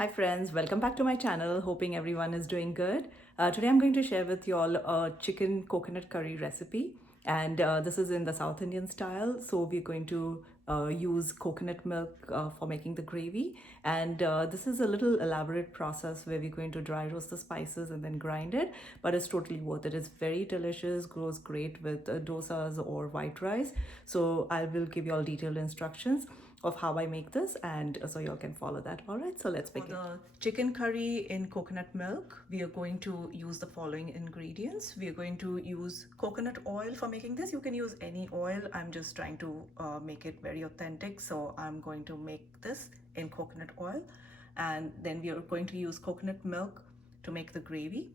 Hi friends, welcome back to my channel. Hoping everyone is doing good. Today I'm going to share with you all a chicken coconut curry recipe, and this is in the South Indian style. So we're going to use coconut milk for making the gravy, and this is a little elaborate process where we're going to dry roast the spices and then grind it, but it's totally worth it. It's very delicious, goes great with dosas or white rice. So I will give you all detailed instructions of how I make this, and so y'all can follow that. All right, so let's begin. For the chicken curry in coconut milk, we are going to use the following ingredients. We are going to use coconut oil for making this. You can use any oil. I'm just trying to make it very authentic, so I'm going to make this in coconut oil. And then we are going to use coconut milk to make the gravy.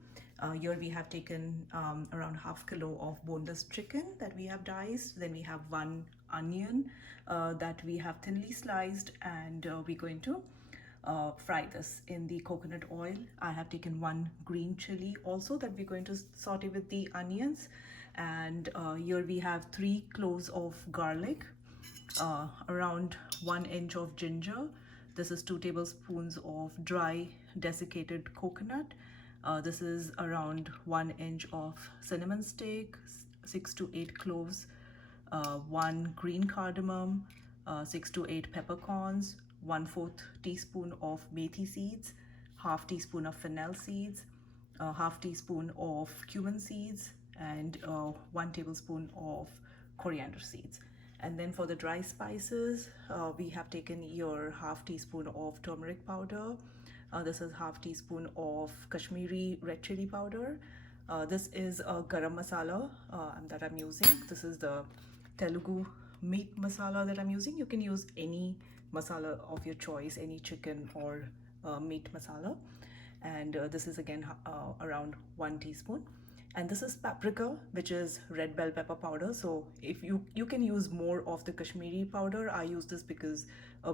Here we have taken around half kilo of boneless chicken that we have diced. Then we have one onion that we have thinly sliced, and we're going to fry this in the coconut oil. I have taken one green chili also that we're going to saute with the onions. And here we have 3 cloves of garlic, around 1 inch of ginger. This is 2 tablespoons of dry desiccated coconut. This is around 1 inch of cinnamon stick, 6 to 8 cloves, 1 green cardamom, 6 to 8 peppercorns, 1/4 teaspoon of methi seeds, half teaspoon of fennel seeds, half teaspoon of cumin seeds, and 1 tablespoon of coriander seeds. And then for the dry spices, we have taken your half teaspoon of turmeric powder. This is half teaspoon of Kashmiri red chili powder. This is a garam masala that I'm using. This is the Telugu meat masala that I'm using. You can use any masala of your choice, any chicken or meat masala. And this is again around 1 teaspoon. And this is paprika, which is red bell pepper powder. So if you can use more of the Kashmiri powder. I use this because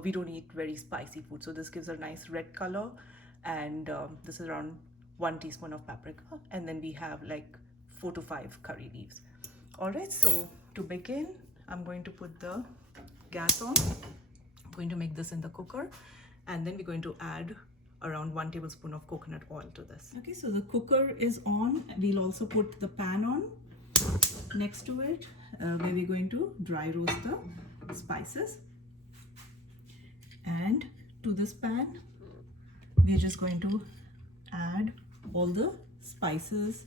we don't eat very spicy food, so this gives a nice red color. And this is around 1 teaspoon of paprika, and then we have like 4 to 5 curry leaves. All right, so to begin, I'm going to put the gas on. I'm going to make this in the cooker, and then we're going to add around 1 tablespoon of coconut oil to this. Okay, so the cooker is on. We'll also put the pan on next to it, where we're going to dry roast the spices. And to this pan, we're just going to add all the spices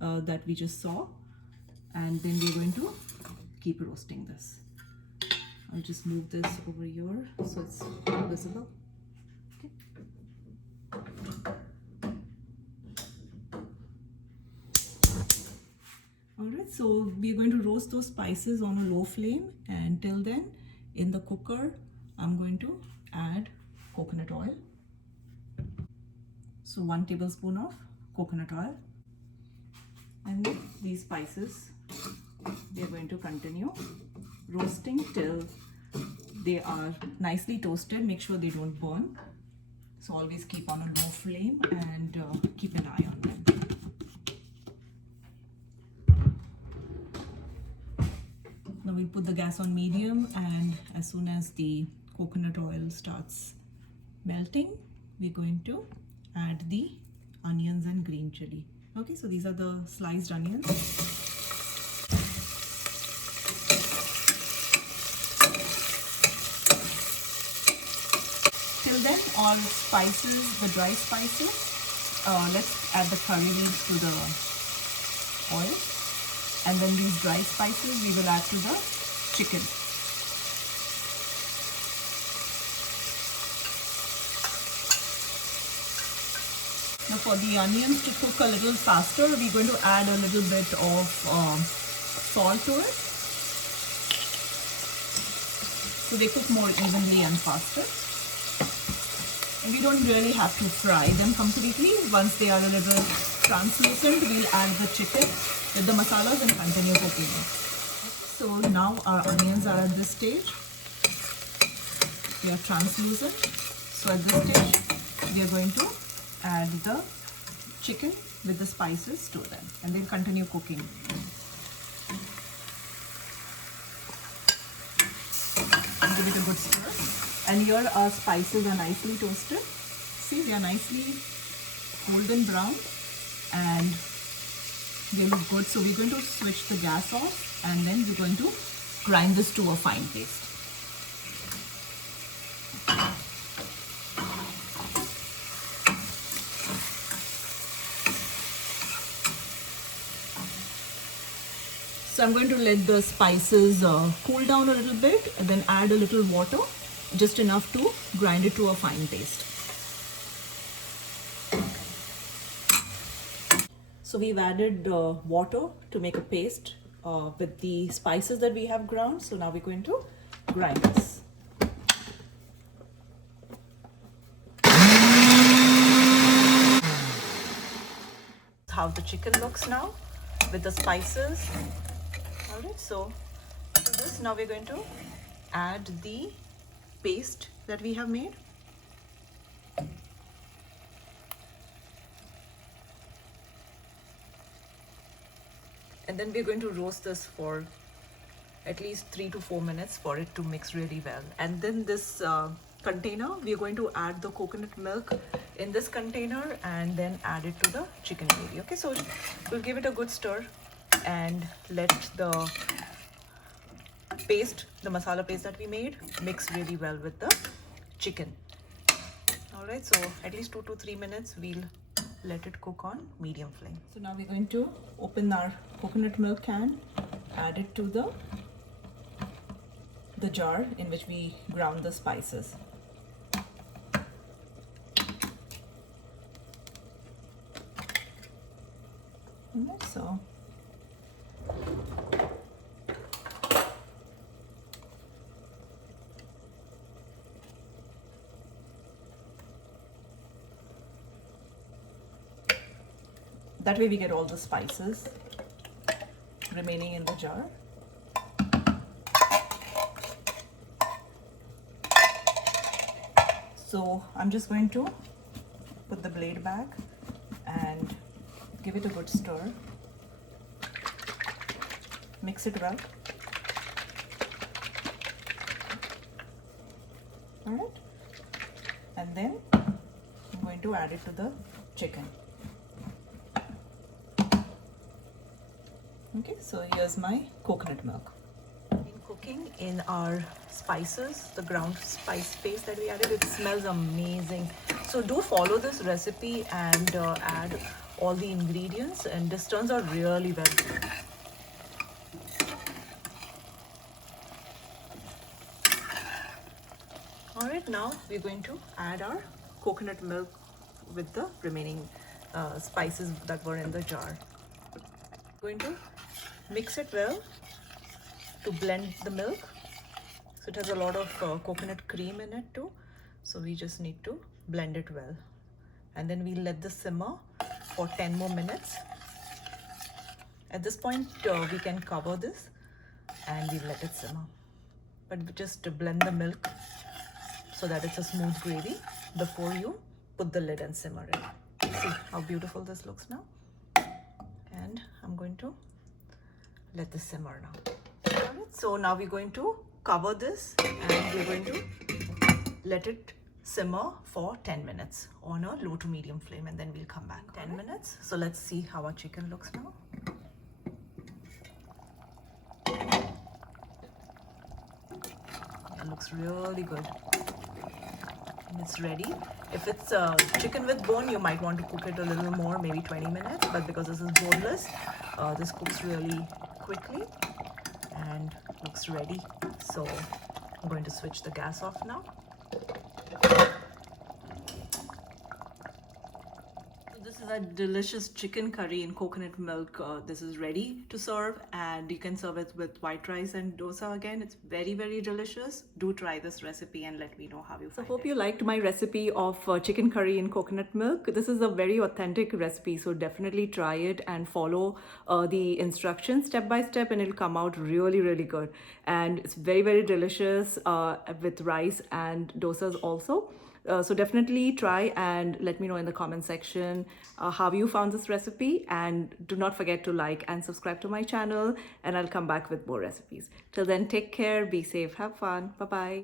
that we just saw, and then we're going to keep roasting this. I'll just move this over here so it's visible. Alright, so we're going to roast those spices on a low flame, and till then, in the cooker, I'm going to add coconut oil. So 1 tablespoon of coconut oil, and then these spices, we are going to continue roasting till they are nicely toasted. Make sure they don't burn. So always keep on a low flame and keep an eye on them. Now we put the gas on medium, and as soon as the coconut oil starts melting, we're going to add the onions and green chili. Okay, so these are the sliced onions. Till then, all spices, the dry spices, let's add the curry leaves to the oil, and then these dry spices we will add to the chicken. Now for the onions to cook a little faster, we're going to add a little bit of salt to it, so they cook more evenly and faster. And we don't really have to fry them completely. Once they are a little translucent, we'll add the chicken with the masalas and continue cooking it. So now our onions are at this stage. They are translucent. So at this stage, we are going to add the chicken with the spices to them, and then continue cooking. Give it a good stir. And here our spices are nicely toasted. see, they are nicely golden brown and they look good. So we're going to switch the gas off and then we're going to grind this to a fine paste. So I'm going to let the spices cool down a little bit and then add a little water, just enough to grind it to a fine paste. So we've added water to make a paste with the spices that we have ground. So now we're going to grind this. How the chicken looks now with the spices. Alright, so to this now we're going to add the paste that we have made. And then we're going to roast this for at least 3 to 4 minutes for it to mix really well. And then this container, we're going to add the coconut milk in this container and then add it to the chicken gravy. Okay, so we'll give it a good stir and let the paste, the masala paste that we made, mix really well with the chicken. All right, so at least 2 to 3 minutes we'll let it cook on medium flame. So now we're going to open our coconut milk can, add it to the jar in which we ground the spices. Alright, so that way we get all the spices remaining in the jar. So I'm just going to put the blade back and give it a good stir. Mix it well. All right. And then I'm going to add it to the chicken. Okay, so here's my coconut milk. In cooking in our spices, the ground spice paste that we added, it smells amazing. So do follow this recipe and add all the ingredients, and this turns out really well. All right, now we're going to add our coconut milk with the remaining spices that were in the jar. Going to mix it well to blend the milk. So it has a lot of coconut cream in it too. So we just need to blend it well. And then we'll let this simmer for 10 more minutes. At this point, we can cover this and we'll let it simmer. But just to blend the milk so that it's a smooth gravy before you put the lid and simmer it. See how beautiful this looks now. And I'm going to let this simmer now. Alright, so now we're going to cover this and we're going to let it simmer for 10 minutes on a low to medium flame, and then we'll come back. 10 minutes. So let's see how our chicken looks now. It looks really good. And it's ready. If it's chicken with bone, you might want to cook it a little more, maybe 20 minutes, but because this is boneless, this cooks really quickly and looks ready. So I'm going to switch the gas off now. This is a delicious chicken curry in coconut milk. This is ready to serve, and you can serve it with white rice and dosa again. It's very, very delicious. Do try this recipe and let me know how you find it. So hope you liked my recipe of chicken curry in coconut milk. This is a very authentic recipe, so definitely try it and follow the instructions step by step, and it'll come out really, really good. And it's very, very delicious with rice and dosas also. So definitely try and let me know in the comment section how you found this recipe, and do not forget to like and subscribe to my channel, and I'll come back with more recipes. Till then, take care, be safe, have fun, bye bye.